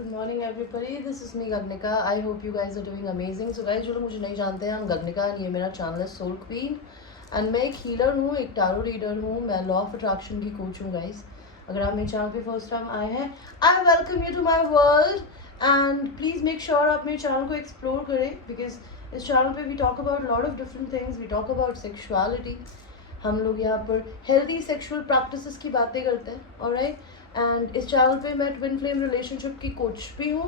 Good morning everybody, this is me Gagnika. I hope you guys are doing amazing. So guys, जो लोग मुझे नहीं जानते हैं, I'm Gagnika and ये मेरा चैनल है सोल क्वीन एंड मैं एक हीलर हूँ, एक टारो रीडर हूँ, मैं लॉ ऑफ अट्रैक्शन की कोच हूँ गाइस. अगर आप मेरे चैनल पे फर्स्ट टाइम आए हैं, I welcome you to my world and please make sure आप मेरे चैनल को एक्सप्लोर करें बिकॉज इस चैनल पे we talk about lot of different things. We talk about sexuality, हम लोग यहाँ पर हेल्दी सेक्सुअल प्रैक्टिसेस की बातें करते हैं. ऑलराइट, एंड इस चैनल पे मैं ट्विन फ्लेम रिलेशनशिप की कोच भी हूँ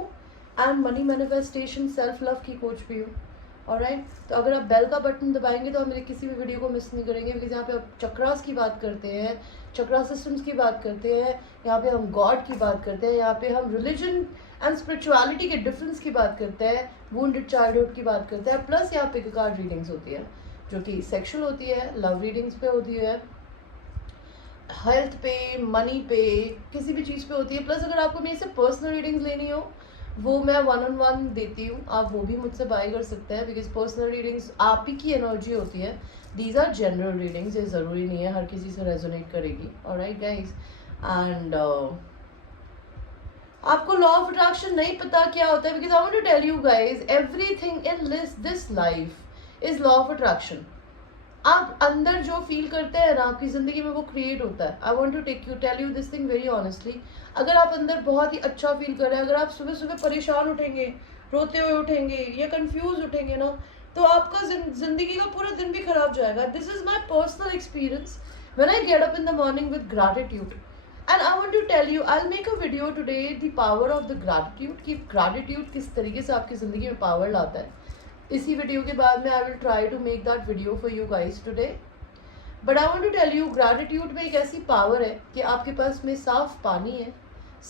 and money manifestation self love की कोच भी हूँ. ऑलराइट, तो अगर आप बेल का बटन दबाएंगे तो आप मेरे किसी भी वीडियो को मिस नहीं करेंगे बिकॉज यहाँ पे आप चक्रास की बात करते हैं, चक्रा सिस्टम्स की बात करते हैं, यहाँ पे हम गॉड की बात करते हैं, यहाँ पे हम रिलीजन एंड स्पिरिचुअलिटी के डिफरेंस की बात करते हैं, वुंडेड चाइल्डहुड की बात करते हैं, प्लस यहाँ पे कार्ड रीडिंग्स होती है जो कि सेक्शुअल होती है, लव रीडिंग्स पे होती है, हेल्थ पे, मनी पे, किसी भी चीज़ पे होती है. प्लस अगर आपको मेरे से पर्सनल रीडिंग्स लेनी हो वो मैं 1-on-1 देती हूँ, आप वो भी मुझसे बाय कर सकते हैं बिकॉज पर्सनल रीडिंग्स आप ही की एनर्जी होती है. दीज आर जनरल रीडिंग्स, ये ज़रूरी नहीं है हर किसी से रेजोनेट करेगी. ऑलराइट गाइज, एंड आपको लॉ ऑफ अट्रैक्शन नहीं पता क्या होता है because I want to tell you guys everything in this life is law of attraction. आप अंदर जो फील करते हैं ना आपकी ज़िंदगी में वो क्रिएट होता है. I want to tell you this thing very honestly. अगर आप अंदर बहुत ही अच्छा फील कर रहे हैं, अगर आप सुबह सुबह परेशान उठेंगे, रोते हुए उठेंगे या कंफ्यूज उठेंगे ना, तो आपका ज़िंदगी का पूरा दिन भी खराब जाएगा. This is my personal experience when I get up in the morning with gratitude. And I want to tell you, I make a video today the power of the gratitude, कि ग्रैटिट्यूड किस तरीके से आपकी ज़िंदगी में power लाता है. इसी वीडियो के बाद में I will try to make that video for you guys today. But I want to tell you gratitude में एक ऐसी पावर है कि आपके पास में साफ पानी है,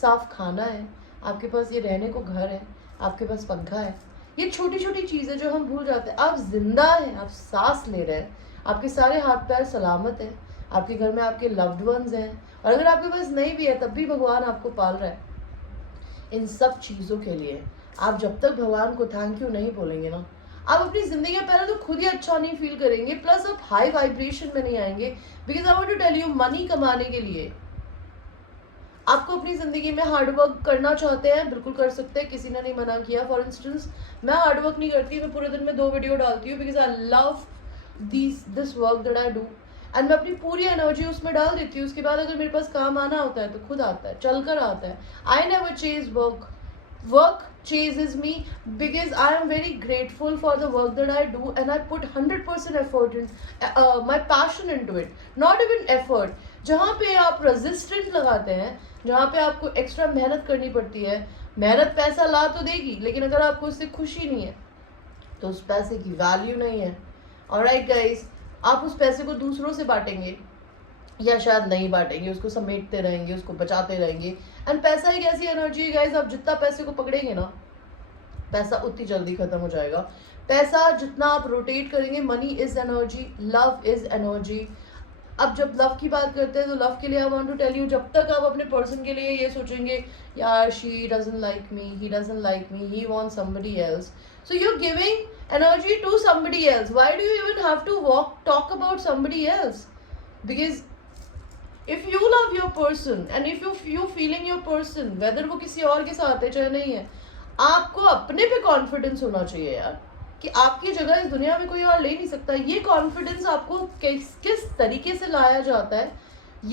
साफ खाना है, आपके पास ये रहने को घर है, आपके पास पंखा है. ये छोटी छोटी चीज़ें जो हम भूल जाते हैं. आप जिंदा हैं, आप सांस ले रहे हैं, आपके सारे हाथ पैर सलामत हैं, आपके घर में आपके लव्ड वंस हैं, और अगर आपके पास नहीं भी है तब भी भगवान आपको पाल रहा है. इन सब चीज़ों के लिए आप जब तक भगवान को थैंक यू नहीं बोलेंगे ना, आप अपनी ज़िंदगी में पहले तो खुद ही अच्छा नहीं फील करेंगे, प्लस आप हाई वाइब्रेशन में नहीं आएंगे. Because I want to tell you, money कमाने के लिए आपको अपनी ज़िंदगी में हार्डवर्क करना चाहते हैं, बिल्कुल कर सकते हैं, किसी ने नहीं मना किया. फॉर इंस्टेंस मैं हार्डवर्क नहीं करती, मैं पूरे दिन में 2 वीडियो डालती हूँ because I love this work that I do and मैं अपनी पूरी एनर्जी उसमें डाल देती हूँ. उसके बाद अगर मेरे पास काम आना होता है तो खुद आता है, चल कर आता है. I never chase work chases me because I am very grateful for the work that I do and I put 100% effort in my passion into it, not even effort. जहाँ पे आप resistant लगाते हैं, जहाँ पे आपको एक्स्ट्रा मेहनत करनी पड़ती है, मेहनत पैसा ला तो देगी लेकिन अगर आपको उससे खुशी नहीं है तो उस पैसे की वैल्यू नहीं है. ऑलराइट गाइस, आप उस पैसे को दूसरों से बांटेंगे या शायद नहीं बांटेंगे, उसको समेटते रहेंगे, उसको बचाते रहेंगे. एंड पैसा एक ऐसी एनर्जी है गाइस, आप जितना पैसे को पकड़ेंगे ना पैसा उतनी जल्दी खत्म हो जाएगा. पैसा जितना आप रोटेट करेंगे, money is energy, love is energy. अब जब लव की बात करते हैं तो लव के लिए I want to tell you, जब तक आप अपने पर्सन के लिए ये सोचेंगे यार she doesn't like me, he doesn't like me, he wants somebody else, so you're giving energy to somebody else. Why do you even have to talk about somebody else? Because if you love your person and if you feeling your person, whether वो किसी और के साथ है चाहे नहीं है, आपको अपने पे कॉन्फिडेंस होना चाहिए यार कि आपकी जगह इस दुनिया में कोई और ले नहीं सकता. ये कॉन्फिडेंस आपको किस तरीके से लाया जाता है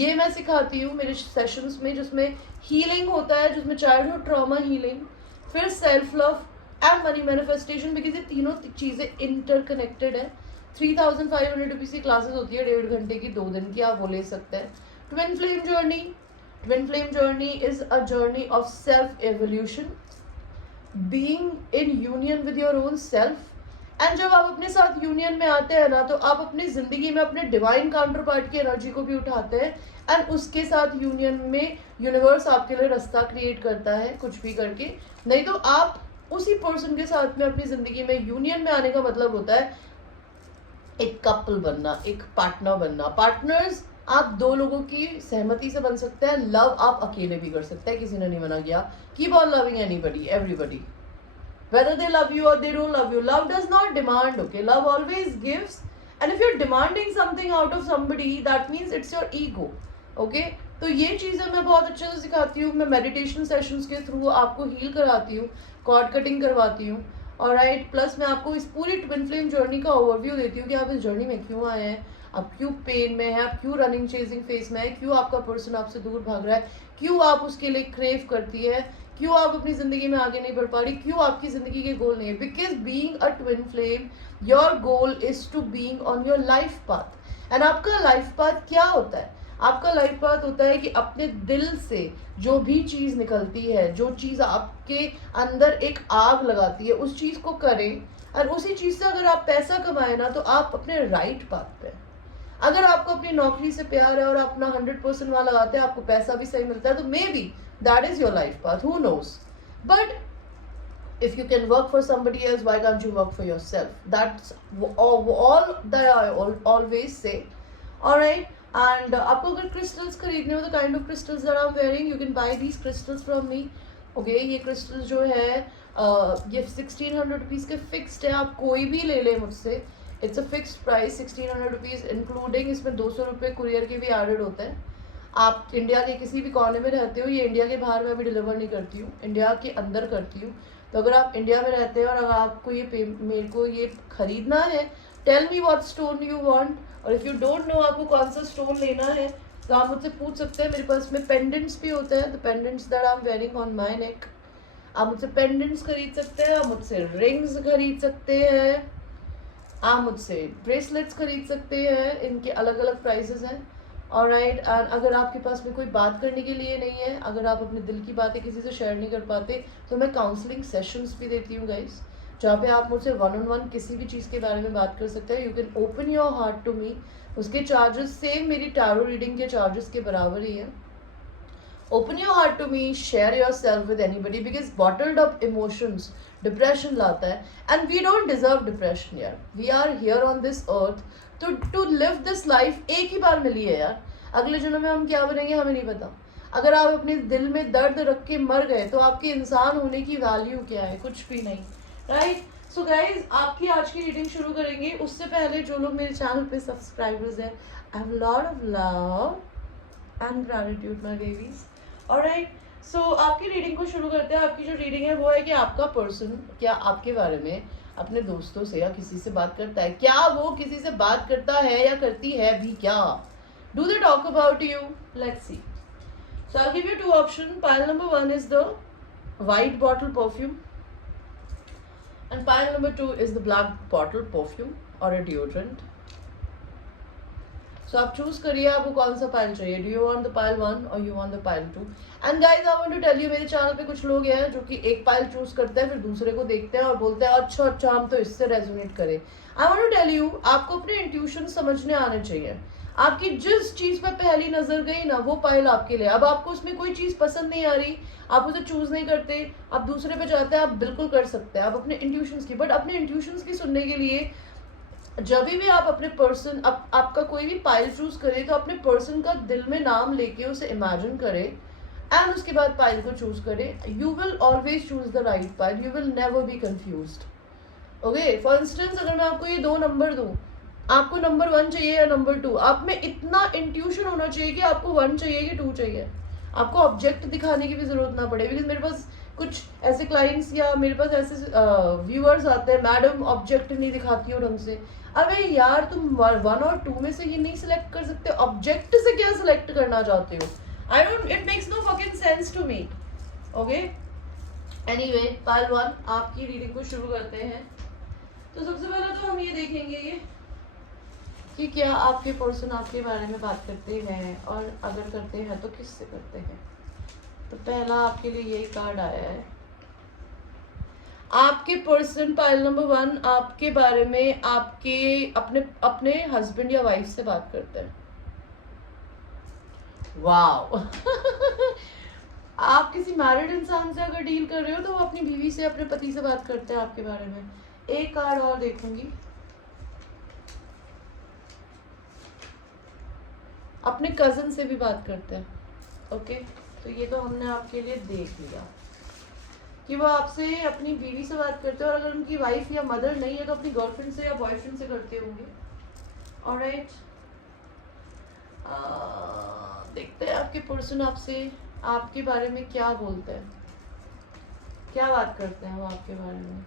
ये मैं सिखाती हूँ मेरे सेशंस में, जिसमें हीलिंग होता है, जिसमें चाइल्डहुड ट्रॉमा हीलिंग, फिर self love and money manifestation, because ये तीनों चीज़ें इंटरकनेक्टेड है. 3500 रुपीज़ की क्लासेस होती है 1.5 घंटे की, 2 दिन की, आप वो ले सकते हैं. Twin flame journey is a journey of self evolution, being in union with your own self. And जब आप अपने साथ यूनियन में आते हैं ना तो आप अपनी ज़िंदगी में अपने डिवाइन काउंटर पार्ट की एनर्जी को भी उठाते हैं एंड उसके साथ यूनियन में यूनिवर्स आपके लिए रास्ता क्रिएट करता है कुछ भी करके. नहीं तो आप उसी पर्सन के साथ में अपनी ज़िंदगी में यूनियन में आने का मतलब होता है एक कपल बनना, एक पार्टनर बनना. पार्टनर्स आप 2 लोगों की सहमति से बन सकते हैं. लव आप अकेले भी कर सकते हैं, किसी ने नहीं मना किया. Keep on loving anybody, everybody, whether they love you or they don't love you. Love does not demand, okay? Love always gives. And if you're demanding something out of somebody, that means it's your ego, okay? तो ये चीज़ें मैं बहुत अच्छे से सिखाती हूँ। मैं मेडिटेशन सेशंस के थ्रू आपको हील कराती हूँ, कॉर्ड कटिंग करवाती हूँ, और राइट, प्लस मैं आपको इस पूरी ट्विन फ्लेम जर्नी का ओवरव्यू देती हूँ कि आप इस जर्नी में क्यों आए हैं, आप क्यों पेन में हैं, आप क्यों रनिंग चेजिंग फेस में है, क्यों आपका पर्सन आपसे दूर भाग रहा है, क्यों आप उसके लिए क्रेव करती है, क्यों आप अपनी ज़िंदगी में आगे नहीं बढ़ पा रही, क्यों आपकी ज़िंदगी के गोल नहीं है। Because being a twin flame your goal is to being on your life path. And आपका लाइफ पाथ क्या होता है? आपका लाइफ पाथ होता है कि अपने दिल से जो भी चीज़ निकलती है, जो चीज़ आपके अंदर एक आग लगाती है, उस चीज़ को करें, और उसी चीज़ से अगर आप पैसा कमाए ना, तो आप अपने राइट पाथ पे। अगर आपको अपनी नौकरी से प्यार है और आप अपना 100% वहाँ लगाते हैं, आपको पैसा भी सही मिलता है, तो maybe that is your life path, who knows. But if you can work for somebody else, why can't you work for yourself? That's all that I always say. All right. And आपको अगर crystals खरीदने हो, the kind of crystals that I'm wearing, you can buy these crystals from me. Okay, ये crystals जो है ये 1600 rupees के fixed है, आप कोई भी ले लें मुझसे। It's a fixed price 1600 rupees, including इसमें 200 रुपये कुरियर के भी एडेड होते हैं। आप इंडिया के किसी भी कोने में रहते हो, ये इंडिया के बाहर मैं भी डिलीवर नहीं करती हूँ, इंडिया के अंदर करती हूँ। तो अगर आप इंडिया में रहते हैं और अगर आपको ये मेरे को ये खरीदना है, tell me what stone you want, और इफ़ यू डोंट नो आपको कौन सा स्टोन लेना है, तो आप मुझसे पूछ सकते हैं। मेरे पास में पेंडेंट्स भी होते हैं, the pendants that I am wearing on my neck. आप मुझसे पेंडेंट्स खरीद सकते हैं, आप मुझसे रिंग्स खरीद सकते हैं, आप मुझसे ब्रेसलेट्स खरीद सकते हैं, इनके अलग अलग प्राइसेस हैं। ऑलराइट, एंड अगर आपके पास में कोई बात करने के लिए नहीं है, अगर आप अपने दिल की बातें किसी से शेयर नहीं कर पाते, तो मैं काउंसलिंग सेशंस भी देती हूँ गाइस, जहाँ पे आप मुझसे 1-on-1 किसी भी चीज़ के बारे में बात कर सकते हैं। You can open your heart to me. उसके चार्जेस सेम मेरी टैरो रीडिंग के चार्जेस के बराबर ही है। Open your heart to me, share yourself with anybody, because bottled up emotions depression लाता है, and we don't deserve depression यार। We are here on this earth to live this life. एक ही बार मिली है यार, अगले जन्म में हम क्या बनेंगे हमें नहीं पता। अगर आप अपने दिल में दर्द रख के मर गए, तो आपके इंसान होने की वैल्यू क्या है? कुछ भी नहीं, राइट। सो गाइज, आपकी आज की रीडिंग शुरू करेंगे। उससे पहले जो लोग मेरे चैनल पे सब्सक्राइबर्स हैं, I have lot of love and gratitude my babies. Alright, so आपकी रीडिंग को शुरू करते हैं। आपकी जो रीडिंग है वो है कि आपका पर्सन क्या आपके बारे में अपने दोस्तों से या किसी से बात करता है? क्या वो किसी से बात करता है या करती है भी क्या? Do they talk about you? Let's see. So I'll give you two options. Pile number 1 is the white bottle perfume, and pile number 2 is the black bottle perfume or a deodorant. So आप choose करिए आपको कौन सा pile चाहिए. Do you want the pile 1 or you want the pile 2? And guys, I want to tell you, मेरे channel पे कुछ लोग हैं जो कि एक पाइल चूज करते हैं, फिर दूसरे को देखते हैं और बोलते हैं अच्छा हम तो इससे रेजोनेट करें. I want to tell you, आपको अपने इंट्यूशन समझने आने चाहिए. आपकी जिस चीज़ पे पहली नज़र गई ना, वो पाइल आपके लिए. अब आपको उसमें कोई चीज़ पसंद नहीं आ रही, आप उसे चूज़ नहीं करते, आप दूसरे पे जाते हैं, आप बिल्कुल कर सकते हैं आप अपने इंट्यूशंस की. बट अपने इंट्यूशंस की सुनने के लिए जब भी आप अपने पर्सन आपका कोई भी पाइल चूज करें, तो अपने पर्सन का दिल में नाम लेके उसे इमेजिन करें एंड उसके बाद पाइल को चूज करें. You will always choose the right pile, you will never be confused. Okay, for instance अगर मैं आपको ये 2 नंबर दूं, आपको नंबर 1 चाहिए या नंबर 2, आप में इतना इंट्यूशन होना चाहिए कि आपको 1 चाहिए कि 2 चाहिए. आपको ऑब्जेक्ट दिखाने की भी जरूरत ना पड़े. बिकॉज मेरे पास कुछ ऐसे क्लाइंट्स या मेरे पास ऐसे व्यूअर्स आते हैं, मैडम ऑब्जेक्ट नहीं दिखाती हो ढंग से. अबे यार, तुम 1 और 2 में से ये नहीं सिलेक्ट कर सकते, ऑब्जेक्ट से क्या सिलेक्ट करना चाहते हो? I don't, it makes no fucking sense to me. Okay, anyway, pile 1 आपकी रीडिंग को शुरू करते हैं. तो सबसे पहले तो हम ये देखेंगे ये कि क्या आपके पर्सन आपके बारे में बात करते हैं, और अगर करते हैं तो किससे करते हैं. तो पहला आपके लिए यही कार्ड आया है. आपके पर्सन, पाइल नंबर 1, आपके बारे में आपके अपने हस्बैंड या वाइफ से बात करते हैं. वाओ. आप किसी मैरिड इंसान से अगर डील कर रहे हो, तो वो अपनी बीवी से, अपने पति से बात करते हैं आपके बारे में. एक कार्ड और देखूंगी. अपने कजन से भी बात करते हैं. ओके, तो ये तो हमने आपके लिए देख लिया कि वो आपसे अपनी बीवी से बात करते हैं, और अगर उनकी वाइफ या मदर नहीं है तो अपनी गर्लफ्रेंड से या बॉयफ्रेंड से करते होंगे. ऑलराइट, देखते हैं आपके पर्सन आपसे आपके बारे में क्या बोलते हैं, क्या बात करते हैं वो आपके बारे में।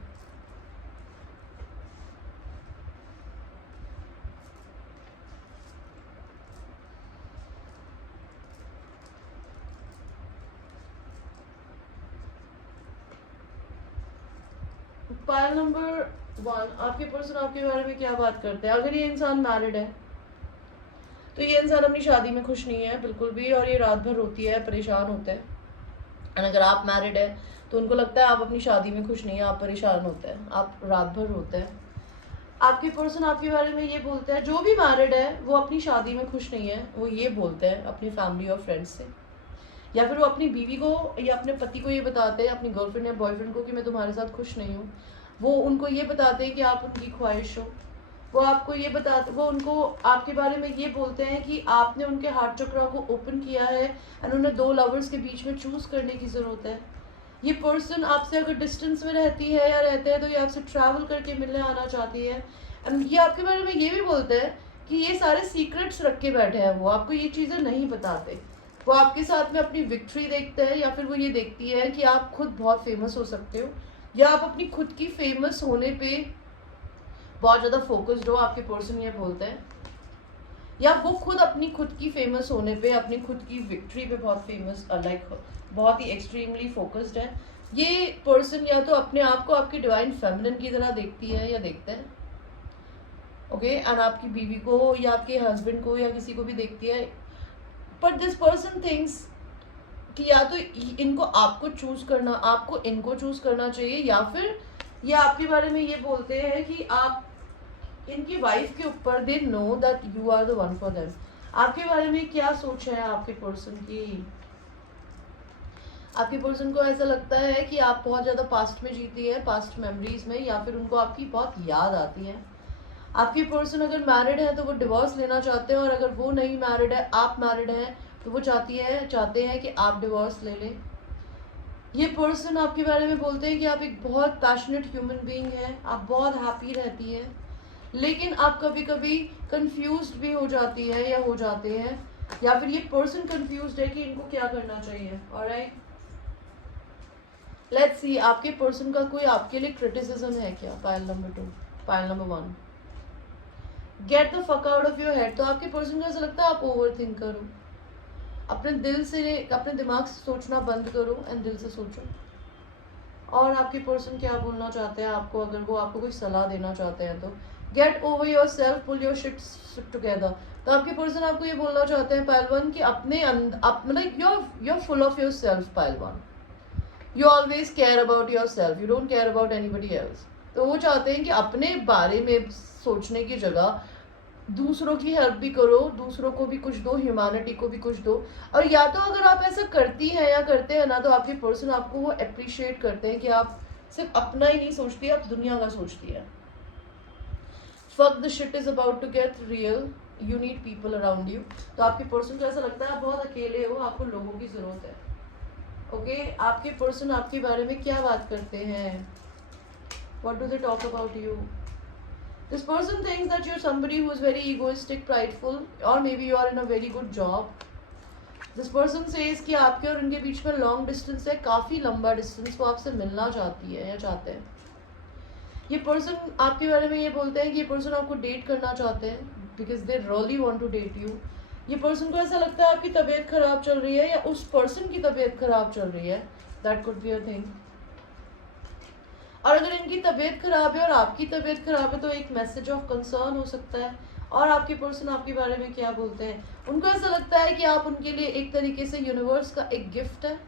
पायल नंबर 1, आपके पर्सन आपके बारे में क्या बात करते हैं। अगर ये इंसान मैरिड है तो ये इंसान अपनी शादी में खुश नहीं है बिल्कुल भी, और ये रात भर रोती है, परेशान होता है। एंड अगर आप मैरिड है तो उनको लगता है आप अपनी शादी में खुश नहीं है, आप परेशान होते हैं, आप रात भर रोते हैं। आपके पर्सन आपके बारे में ये बोलते हैं, जो भी मैरिड है वो अपनी शादी में खुश नहीं है, वो ये बोलते हैं अपनी फैमिली और फ्रेंड्स से, या फिर वो अपनी बीवी को या अपने पति को ये बताते हैं, अपनी गर्लफ्रेंड या बॉयफ्रेंड को, कि मैं तुम्हारे साथ खुश नहीं हूँ। वो उनको ये बताते हैं कि आप उनकी ख्वाहिश हो। वो आपको ये बताते, वो उनको आपके बारे में ये बोलते हैं कि आपने उनके हार्ट चक्रा को ओपन किया है एंड उन्हें दो लवर्स के बीच में चूज करने की ज़रूरत है। ये पर्सन आपसे अगर डिस्टेंस में रहती है या रहते हैं तो ये आपसे ट्रैवल करके मिलने आना चाहती है। एंड ये आपके बारे में ये भी बोलते हैं कि ये सारे सीक्रेट्स रख के बैठे हैं, वो आपको ये चीज़ें नहीं बताते। वो आपके साथ में अपनी विक्ट्री देखते हैं, या फिर वो ये देखती है कि आप खुद बहुत फेमस हो सकते हो, या आप अपनी खुद की फेमस होने पे बहुत ज़्यादा फोकस्ड हो, आपके पर्सन ये बोलते हैं। या वो खुद अपनी खुद की फेमस होने पे, अपनी खुद की विक्ट्री पे बहुत फेमस, लाइक बहुत ही एक्सट्रीमली फोकस्ड है। ये पर्सन या तो अपने आप को आपकी डिवाइन फेमिनिन की तरह देखती है या देखते हैं, ओके, एंड आपकी बीवी को या आपके हस्बैंड को या किसी को भी देखती है। बट दिस पर्सन थिंक्स कि या तो इनको आपको चूज करना, आपको इनको चूज करना चाहिए, या फिर ये आपके बारे में ये बोलते हैं कि आप इनकी वाइफ के ऊपर, they know that you are the one for them. आपके बारे में क्या सोच है आपके पर्सन की। आपके पर्सन को ऐसा लगता है कि आप बहुत ज़्यादा पास्ट में जीती है, पास्ट मेमोरीज में, या फिर उनको आपकी बहुत याद आती है। आपके पर्सन अगर मैरिड है तो वो डिवोर्स लेना चाहते हैं, और अगर वो नहीं मैरिड है, आप मैरिड हैं, तो वो चाहते हैं कि आप डिवोर्स ले लें। ये पर्सन आपके बारे में बोलते हैं कि आप एक बहुत पैशनेट ह्यूमन बीइंग है, आप बहुत हैप्पी रहती है, लेकिन आप कभी कभी कंफ्यूज्ड भी हो जाती है या हो जाते हैं, या फिर ये पर्सन कंफ्यूज्ड है कि इनको क्या करना चाहिए। ऑलराइट, लेट्स सी आपके पर्सन का कोई आपके लिए क्रिटिसिज्म है क्या। Pile number 2, pile number 1, get the fuck out of your head. तो आपके पर्सन को ऐसा लगता है आप ओवर थिंक करो, अपने दिल से, अपने दिमाग से सोचना बंद करो एंड दिल से सोचो। और आपके पर्सन क्या बोलना चाहते हैं आपको, अगर वो आपको कोई सलाह देना चाहते हैं तो, get over yourself, pull your shit together. तो आपके पर्सन आपको ये बोलना चाहते हैं पहलवान कि अपने मतलब you're full of yourself पहलवान, you always care about yourself, you don't care about anybody else। तो वो चाहते हैं कि अपने बारे में सोचने की जगह दूसरों की हेल्प भी करो, दूसरों को भी कुछ दो, ह्यूमैनिटी को भी कुछ दो। और या तो अगर आप ऐसा करती हैं या करते हैं ना, तो आपके पर्सन आपको वो अप्रिशिएट करते हैं कि आप सिर्फ अपना ही नहीं सोचती, आप दुनिया का सोचती है। Fuck the shit is about to get real, you need people around you. तो आपके पर्सन को ऐसा लगता है आप बहुत अकेले हो, आपको लोगों की जरूरत है। ओके, आपके पर्सन आपके बारे में क्या बात करते हैं, what do they talk about you. This person thinks that you're somebody who is very egoistic, prideful, or maybe you are in a very good job. This person says कि आपके और उनके बीच में लॉन्ग डिस्टेंस है, काफ़ी लंबा distance, वो आपसे मिलना चाहती है या चाहते हैं। ये पर्सन आपके बारे में ये बोलते हैं कि ये पर्सन आपको डेट करना चाहते हैं, because they really want to date you. ये पर्सन को ऐसा लगता है आपकी तबीयत खराब चल रही है, या उस पर्सन की तबीयत खराब चल रही है, that could be a thing. और अगर इनकी तबीयत खराब है और आपकी तबीयत खराब है तो एक मैसेज ऑफ कंसर्न हो सकता है। और आपके पर्सन आपके बारे में क्या बोलते हैं, उनको ऐसा लगता है कि आप उनके लिए एक तरीके से यूनिवर्स का एक गिफ्ट है।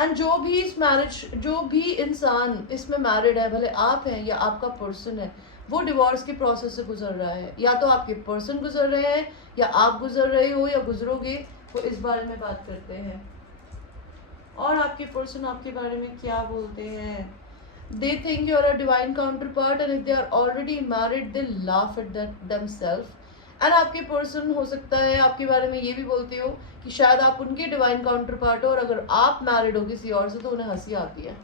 एंड जो भी इस मैरिज, जो भी इंसान इसमें मैरिड है, भले आप हैं या आपका पर्सन है, वो डिवोर्स के प्रोसेस से गुजर रहा है। या तो आपके पर्सन गुजर रहे हैं, या आप गुजर रहे हो, या गुजरोगे, वो इस बारे में बात करते हैं। और आपके पर्सन आपके बारे में क्या बोलते हैं, they think you're a divine counterpart, and if they are already married they laugh at themselves। And आपके पर्सन हो सकता है आपके बारे में ये भी बोलते हो कि शायद आप उनके डिवाइन काउंटर पार्ट हो, और अगर आप मैरिड हो किसी और से तो उन्हें हंसी आती है।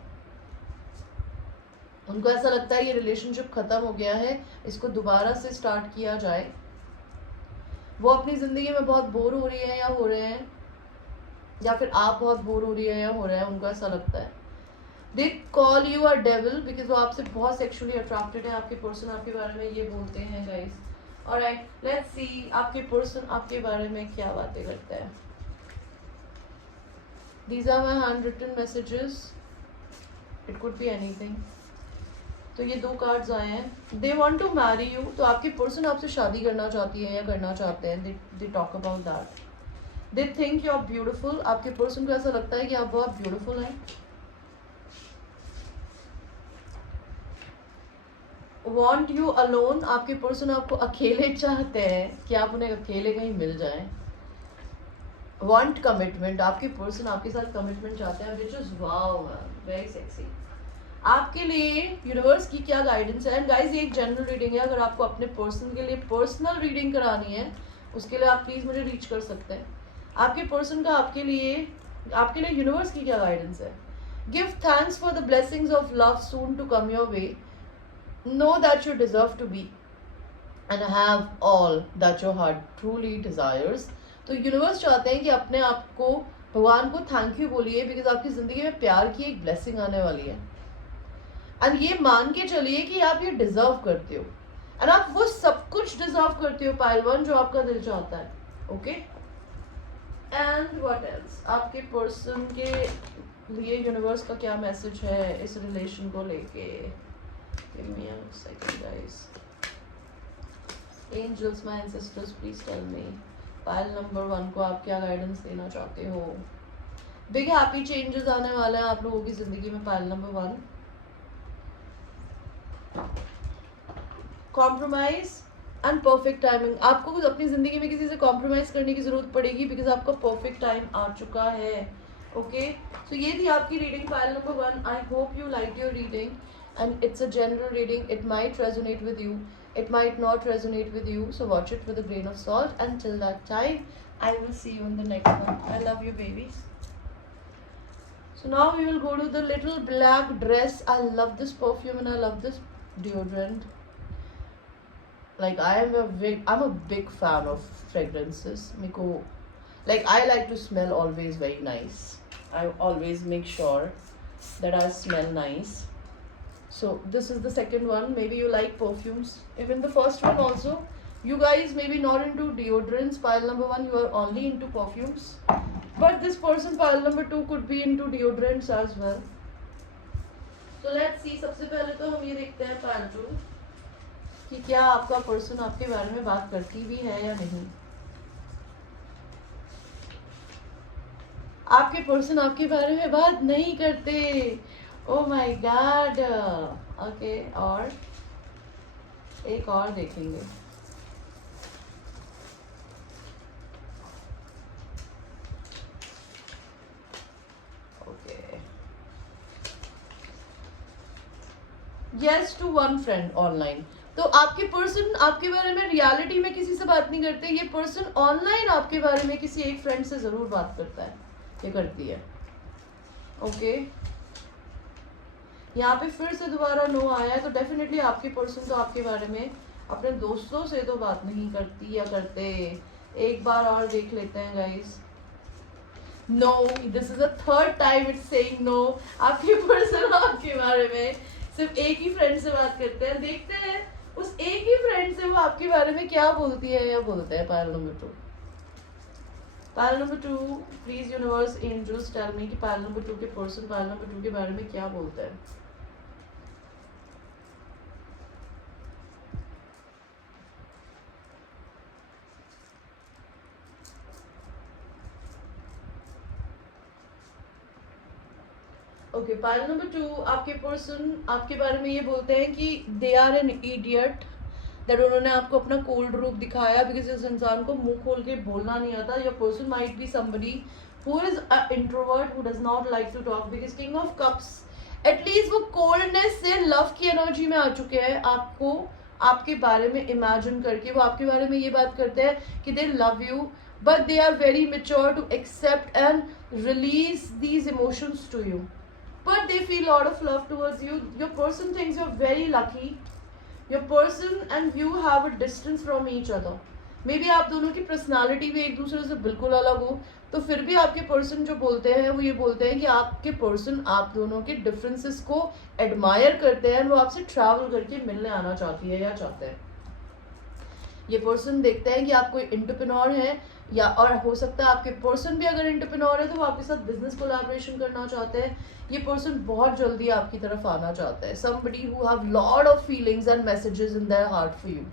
उनको ऐसा लगता है ये रिलेशनशिप खत्म हो गया है, इसको दोबारा से स्टार्ट किया जाए। वो अपनी ज़िंदगी में बहुत बोर हो रही है या हो रहे हैं, या फिर आप बहुत बोर हो रही है या हो रहा है, उनको ऐसा लगता है. They call you a devil because वो आपसे बहुत सेक्सुअली अट्रैक्टेड है. आपके पर्सन आपके बारे में ये बोलते हैं गाइस. ऑलराइट, लेट्स सी आपके पर्सन आपके बारे में क्या बातें करता है. These are my handwritten messages. It could be anything. तो ये 2 कार्ड्स आए हैं. They want to marry you. तो आपकी पर्सन आपसे शादी करना चाहती है या करना चाहते हैं. They talk about that. They think you are beautiful. आपके पर्सन को ऐसा लगता है कि आप बहुत ब्यूटीफुल हैं. Want you alone. आपके पर्सन आपको अकेले चाहते हैं कि आप उन्हें अकेले कहीं मिल जाएं. Want commitment. आपके पर्सन आपके साथ कमिटमेंट चाहते हैं, which is wow man, very sexy. आपके लिए यूनिवर्स की क्या गाइडेंस है. एंड गाइस ये एक जनरल रीडिंग है. अगर आपको अपने पर्सन के लिए पर्सनल रीडिंग करानी है उसके लिए आप प्लीज़ मुझे रीच कर सकते हैं. आपके पर्सन का आपके लिए यूनिवर्स की क्या गाइडेंस है. Give thanks for the blessings of love soon to come your way. Know that you deserve to be and have all that your heart truly desires. तो यूनिवर्स चाहते हैं कि अपने आप को भगवान को थैंक यू बोलिए बिकॉज आपकी ज़िंदगी में प्यार की एक ब्लेसिंग आने वाली है. एंड ये मान के चलिए कि आप ये डिजर्व करते हो एंड आप वो सब कुछ डिजर्व करते हो पाइल 1 जो आपका दिल चाहता है. Okay, and what else. आपके पर्सन के लिए यूनिवर्स का क्या मैसेज है इस रिलेशन को लेके. Give me a second guys. Angels, my ancestors, please tell me pile number 1 को आप क्या गाइडेंस देना चाहते हो. बिग हैप्पी चेंजेस आने वाले हैं आप लोगों की जिंदगी में. Pile number 1. Compromise and perfect timing. आपको कुछ अपनी जिंदगी में किसी से कॉम्प्रोमाइज करने की जरूरत पड़ेगी बिकॉज आपका परफेक्ट टाइम आ चुका है. ओके, सो ये थी आपकी reading pile number 1. I hope you like your reading and it's a general reading. It might resonate with you, it might not resonate with you, so watch it with a grain of salt. Until that time, I will see you in the next one. I love you babies. So now we will go to the little black dress. I love this perfume and I love this deodorant. Like I'm a big fan of fragrances. Meko, like I like to smell always very nice. I always make sure that I smell nice. So this is the second one. Maybe you like perfumes. Even the first one also. You guys maybe not into deodorants. Pile number 1, you are only into perfumes. But this person, pile number 2, could be into deodorants as well. So let's see. सबसे पहले तो हम ये देखते हैं pile 2 कि क्या आपका पर्सन आपके बारे में बात करती भी है या नहीं. आपके पर्सन आपके बारे में बात नहीं करते. Oh my God. ओके, और एक और देखेंगे. Okay, yes to one friend online. तो आपके पर्सन आपके बारे में रियलिटी में किसी से बात नहीं करते. ये पर्सन ऑनलाइन आपके बारे में किसी एक फ्रेंड से जरूर बात करता है, ये करती है. ओके, यहाँ पे फिर से दोबारा नो आया है. तो डेफिनेटली आपके पर्सन तो आपके बारे में अपने दोस्तों से तो बात नहीं करती या करते. एक बार और देख लेते हैं guys. No, this is a third time it's saying no. आपके पर्सन आपके बारे में सिर्फ एक ही फ्रेंड से बात करते हैं. देखते हैं उस एक ही फ्रेंड से वो आपके बारे में क्या बोलती है या बोलते हैं. Pile number 2. Pile number 2, please universe angels tell me कि पाइल नंबर 2 के पर्सन पाइल नंबर 2 के बारे में क्या बोलते हैं. ओके, पाइल नंबर 2, आपके पर्सन आपके बारे में ये बोलते हैं कि they are an idiot. That उन्होंने आपको अपना कोल्ड रूप दिखाया बिकॉज इस इंसान को मुंह खोल के बोलना नहीं आता. Your person might be somebody who is a introvert who does not like to talk because king of cups at least वो कोल्डनेस से लव की एनर्जी में आ चुके हैं. आपको आपके बारे में इमेजिन करके वो आपके बारे में ये बात करते हैं कि दे love you but they are very mature to accept and release these emotions to you. But they feel a lot of love towards you. Your person thinks you're very lucky. Your person and you have a distance from each other. May be आप दोनों की personality भी एक दूसरे से बिल्कुल अलग हो, तो फिर भी आपके पर्सन जो बोलते हैं वो ये बोलते हैं कि आपके पर्सन आप दोनों के डिफरेंसेस को एडमायर करते हैं, वो आपसे ट्रैवल करके मिलने आना चाहती है या चाहते हैं। ये पर्सन देखते हैं कि आप कोई एंटरप्रेन्योर है, या और हो सकता है आपके पर्सन भी अगर एंटरप्रेन्योर है तो वो आपके साथ बिजनेस कोलैबोरेशन करना चाहते हैं। ये पर्सन बहुत जल्दी आपकी तरफ आना चाहता है, somebody who have lot of feelings and messages in their heart for you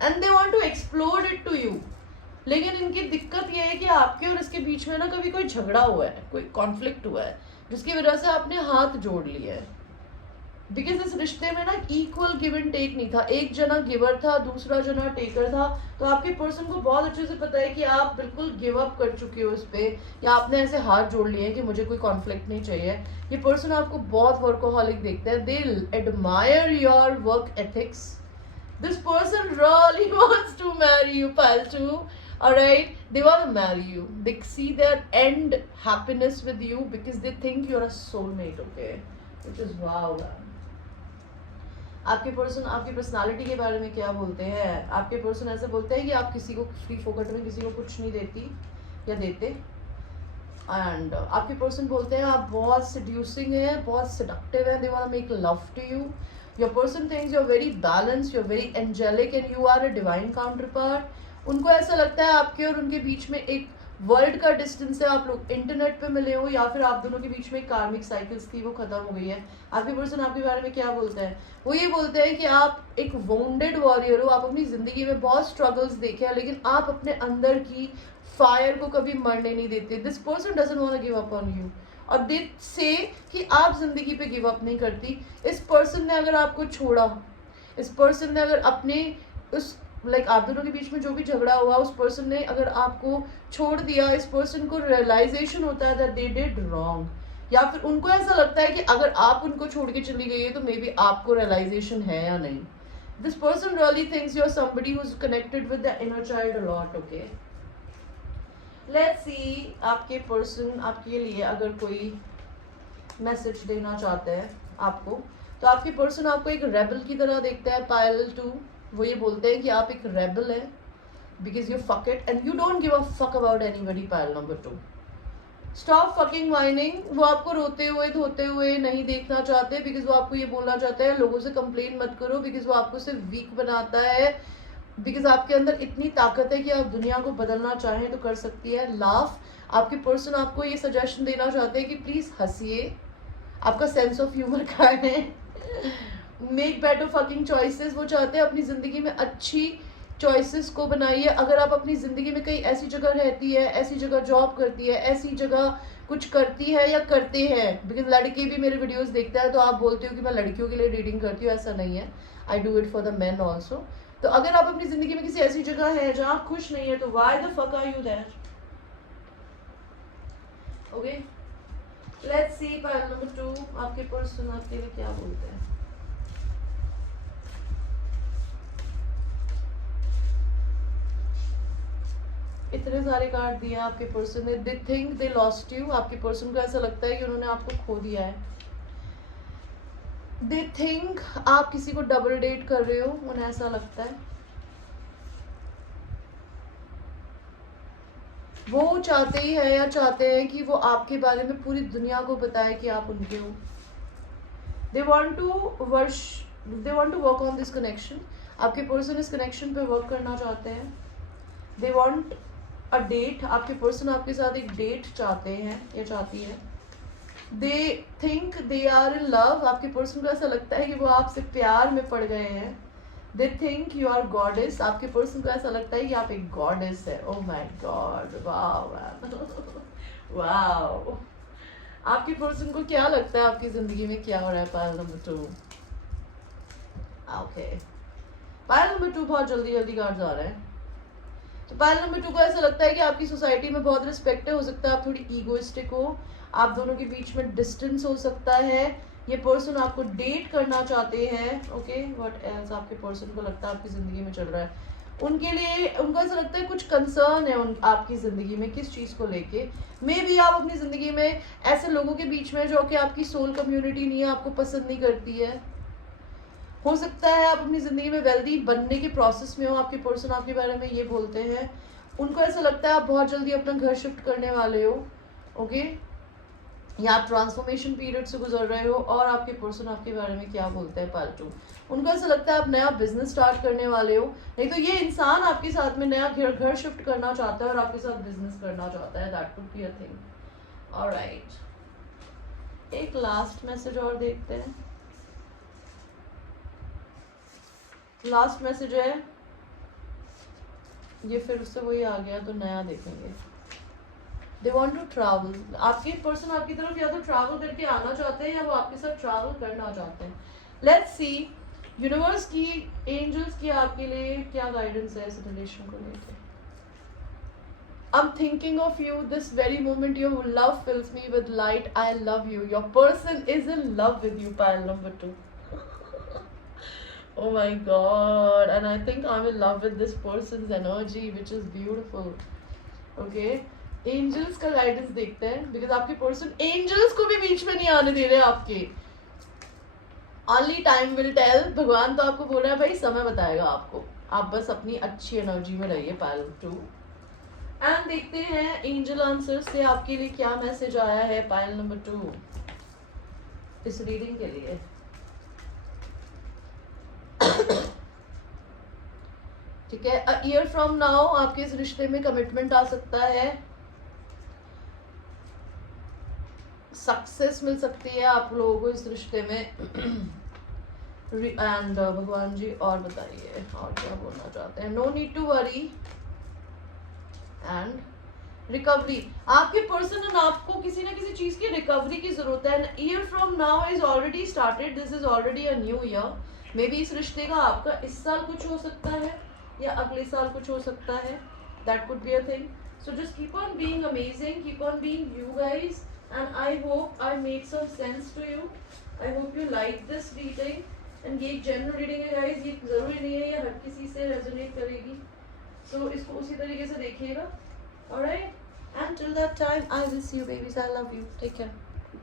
and they want to explode it to you। लेकिन इनकी दिक्कत ये है कि आपके और इसके बीच में ना कभी कोई झगड़ा हुआ है, कोई कॉन्फ्लिक्ट हुआ है, जिसकी वजह से आपने हाथ जोड़ लिए है। बिकॉज इस रिश्ते में ना इक्वल गिव एंड टेक नहीं था, एक जना गिवर था, दूसरा जना टेकर था। तो आपके पर्सन को बहुत अच्छे से पता है कि आप बिल्कुल गिव अप कर चुके हो इस पे, या आपने ऐसे हाथ जोड़ लिए हैं कि मुझे कोई कॉन्फ्लिक्ट नहीं चाहिए। ये पर्सन आपको बहुत वर्कोहॉलिक देखते हैं, दे admire your work ethics. This person really wants to marry you, pal too. Alright, they want to marry you. They see their end happiness with you because they think you're a soulmate, okay? Which is wow, man. आपके person आपकी personality के बारे में क्या बोलते हैं? आपके person ऐसे बोलते हैं कि आप किसी को फ्री फोकट में किसी को कुछ नहीं देती या देते। एंड आपके पर्सन बोलते हैं आप बहुत seducing है, बहुत seductive है, they want to make love to you. Your person thinks you're very balanced, you're very angelic and you are a divine counterpart. उनको ऐसा लगता है आपके और उनके बीच में एक वर्ल्ड का डिस्टेंस है, आप लोग इंटरनेट पे मिले हो या फिर आप दोनों के बीच में कार्मिक साइकिल्स थी वो खत्म हो गई है। आपके पर्सन आपके बारे में क्या बोलते हैं? वो ये बोलते हैं कि आप एक वोंडेड वॉरियर हो, आप अपनी ज़िंदगी में बहुत स्ट्रगल्स देखे हैं लेकिन आप अपने अंदर की फायर को कभी मरने नहीं देते। This person doesn't want to give up on you, और दे से कि आप जिंदगी पे गिव अप नहीं करती। इस पर्सन ने अगर आपको छोड़ा, इस पर्सन ने अगर अपने उस आप दोनों के बीच में जो भी झगड़ा हुआ, उस पर्सन ने अगर आपको छोड़ दिया, इस पर्सन को रियलाइजेशन होता है दैट दे डिड रॉन्ग, या फिर उनको ऐसा लगता है कि अगर आप उनको छोड़ के चली गई है तो मे बी आपको रियलाइजेशन है या नहीं। This person really thinks you are somebody who is connected with the inner child a lot, okay. Let's see आपके पर्सन आपके लिए अगर कोई मैसेज देना चाहते हैं आपको, तो आपके पर्सन आपको एक रेबल की तरह देखता है। पायल 2 वो ये बोलते हैं कि आप एक रेबल है because you fuck it and you don't give a fuck about anybody. Pile number 2, stop fucking whining. वो आपको रोते हुए धोते हुए नहीं देखना चाहते बिकॉज वो आपको ये बोलना चाहता है लोगों से कंप्लेन मत करो, बिकॉज वो आपको सिर्फ वीक बनाता है। बिकॉज आपके अंदर इतनी ताकत है कि आप दुनिया को बदलना चाहें तो कर सकती है। लाफ, आपके पर्सन आपको ये सजेशन देना चाहते हैं कि प्लीज़ हंसिए, आपका सेंस ऑफ ह्यूमर का है। मेक बेटर फकिंग चॉइसेस, वो चाहते हैं अपनी ज़िंदगी में अच्छी चॉइसेस को बनाइए। अगर आप अपनी ज़िंदगी में कहीं ऐसी जगह रहती है, ऐसी जगह जॉब करती है, ऐसी जगह कुछ करती है या करते हैं, बिकॉज लड़के भी मेरे वीडियोस देखता है तो आप बोलते हो कि मैं लड़कियों के लिए रीडिंग करती हूँ, ऐसा नहीं है, I do it for the man also. तो अगर आप अपनी ज़िंदगी में किसी ऐसी जगह है जहाँ खुश नहीं है तो why the fuck are you there, okay. Let's see pile number 2 आपके पर्सन आपके लिए क्या बोलते हैं। इतने सारे कार्ड दिए आपके पर्सन ने। दे थिंक दे लॉस्ट यू, आपके पर्सन को ऐसा लगता है कि उन्होंने आपको खो दिया है। दे थिंक आप किसी को डबल डेट कर रहे हो, उन्हें ऐसा लगता है। वो चाहते ही है या चाहते हैं कि वो आपके बारे में पूरी दुनिया को बताए कि आप उनके हो। They want to work on this connection. आपके पर्सन इस कनेक्शन पे वर्क करना चाहते हैं। दे वॉन्ट अ डेट, आपके पर्सन आपके साथ एक डेट चाहते हैं या चाहती है। They think they are in love, आपके पर्सन को ऐसा लगता है कि वो आपसे प्यार में पड़ गए हैं। They think you are goddess, आपके पर्सन को ऐसा लगता है कि आप एक गॉडेस है। Oh my god, wow wow. आपके पर्सन को क्या लगता है आपकी जिंदगी में क्या हो रहा है? Pile number 2, okay. Pile number 2 बहुत जल्दी जल्दी कार्ड्स आ रहे हैं। तो पायल नंबर 2 को ऐसा लगता है कि आपकी सोसाइटी में बहुत रिस्पेक्ट है, हो सकता है आप थोड़ी ईगोइस्टिक हो, आप दोनों के बीच में डिस्टेंस हो सकता है। ये पर्सन आपको डेट करना चाहते हैं, ओके। व्हाट एल्स आपके पर्सन को लगता है आपकी ज़िंदगी में चल रहा है। उनके लिए उनको ऐसा लगता है कुछ कंसर्न है आपकी ज़िंदगी में, किस चीज़ को लेके। मे बी आप अपनी ज़िंदगी में ऐसे लोगों के बीच में जो कि आपकी सोल कम्युनिटी नहीं है, आपको पसंद नहीं करती है, हो सकता है आप अपनी ज़िंदगी में वेल्दी बनने के प्रोसेस में हो, आपके पर्सन आपके बारे में ये बोलते हैं, उनको ऐसा लगता है आप बहुत जल्दी अपना घर शिफ्ट करने वाले हो, ओके, या आप ट्रांसफॉर्मेशन पीरियड से गुजर रहे हो, और आपके पर्सन आपके बारे में क्या बोलते हैं पालतू, उनको ऐसा लगता है आप नया बिजनेस स्टार्ट करने वाले हो, नहीं तो ये इंसान आपके साथ में नया घर शिफ्ट करना चाहता है और आपके साथ बिजनेस करना चाहता है, that could be a thing. Alright, एक लास्ट मैसेज और देखते हैं। लास्ट मैसेज है ये, फिर उससे वही आ गया तो नया देखेंगे। दे वॉन्ट टू ट्रैवल, आपके पर्सन आपकी तरफ या तो ट्रैवल करके आना चाहते हैं या वो आपके साथ ट्रैवल करना चाहते हैं। लेट्स सी यूनिवर्स की, एंजल्स की आपके लिए क्या गाइडेंस है इस रिलेशन को लेकर। I'm thinking of you this very moment. Your love fills me with light. I love you. Your person is in love with you. Pile number 2. Oh my god. And I think I'm in love with this person's energy, which is beautiful. Okay. Angels का guidance देखते हैं, because आपके person angels को भी बीच में नहीं आने दे रहे आपके. Only time will tell. भगवान तो आपको बोल रहा है भाई, समय बताएगा आपको, आप बस अपनी अच्छी एनर्जी में रहिए. Pile 2. एंड देखते हैं एंजल आंसर से आपके लिए क्या मैसेज आया है पाइल नंबर 2 इस रीडिंग के लिए। ठीक है, अ ईयर फ्रॉम नाउ आपके इस रिश्ते में कमिटमेंट आ सकता है, सक्सेस मिल सकती है आप लोगों को इस रिश्ते में। एंड भगवान जी और बताइए और क्या बोलना चाहते हैं। No need to worry and recovery, आपके पर्सन और आपको किसी ना किसी चीज की रिकवरी की जरूरत है। Year from now is already started, this is already a new year. May be इस रिश्ते का आपका इस साल कुछ हो सकता है या अगले साल कुछ हो सकता है, that could be a thing. So just keep on being amazing, keep on being you guys, and I hope I made some sense to you. I hope you like this reading. And ये एक general reading है guys, ये जरूरी नहीं है ये हर किसी से रेजोनेट करेगी, so इसको उसी तरीके से देखिएगा। Alright, and till that time I will see you babies, I love you, take care.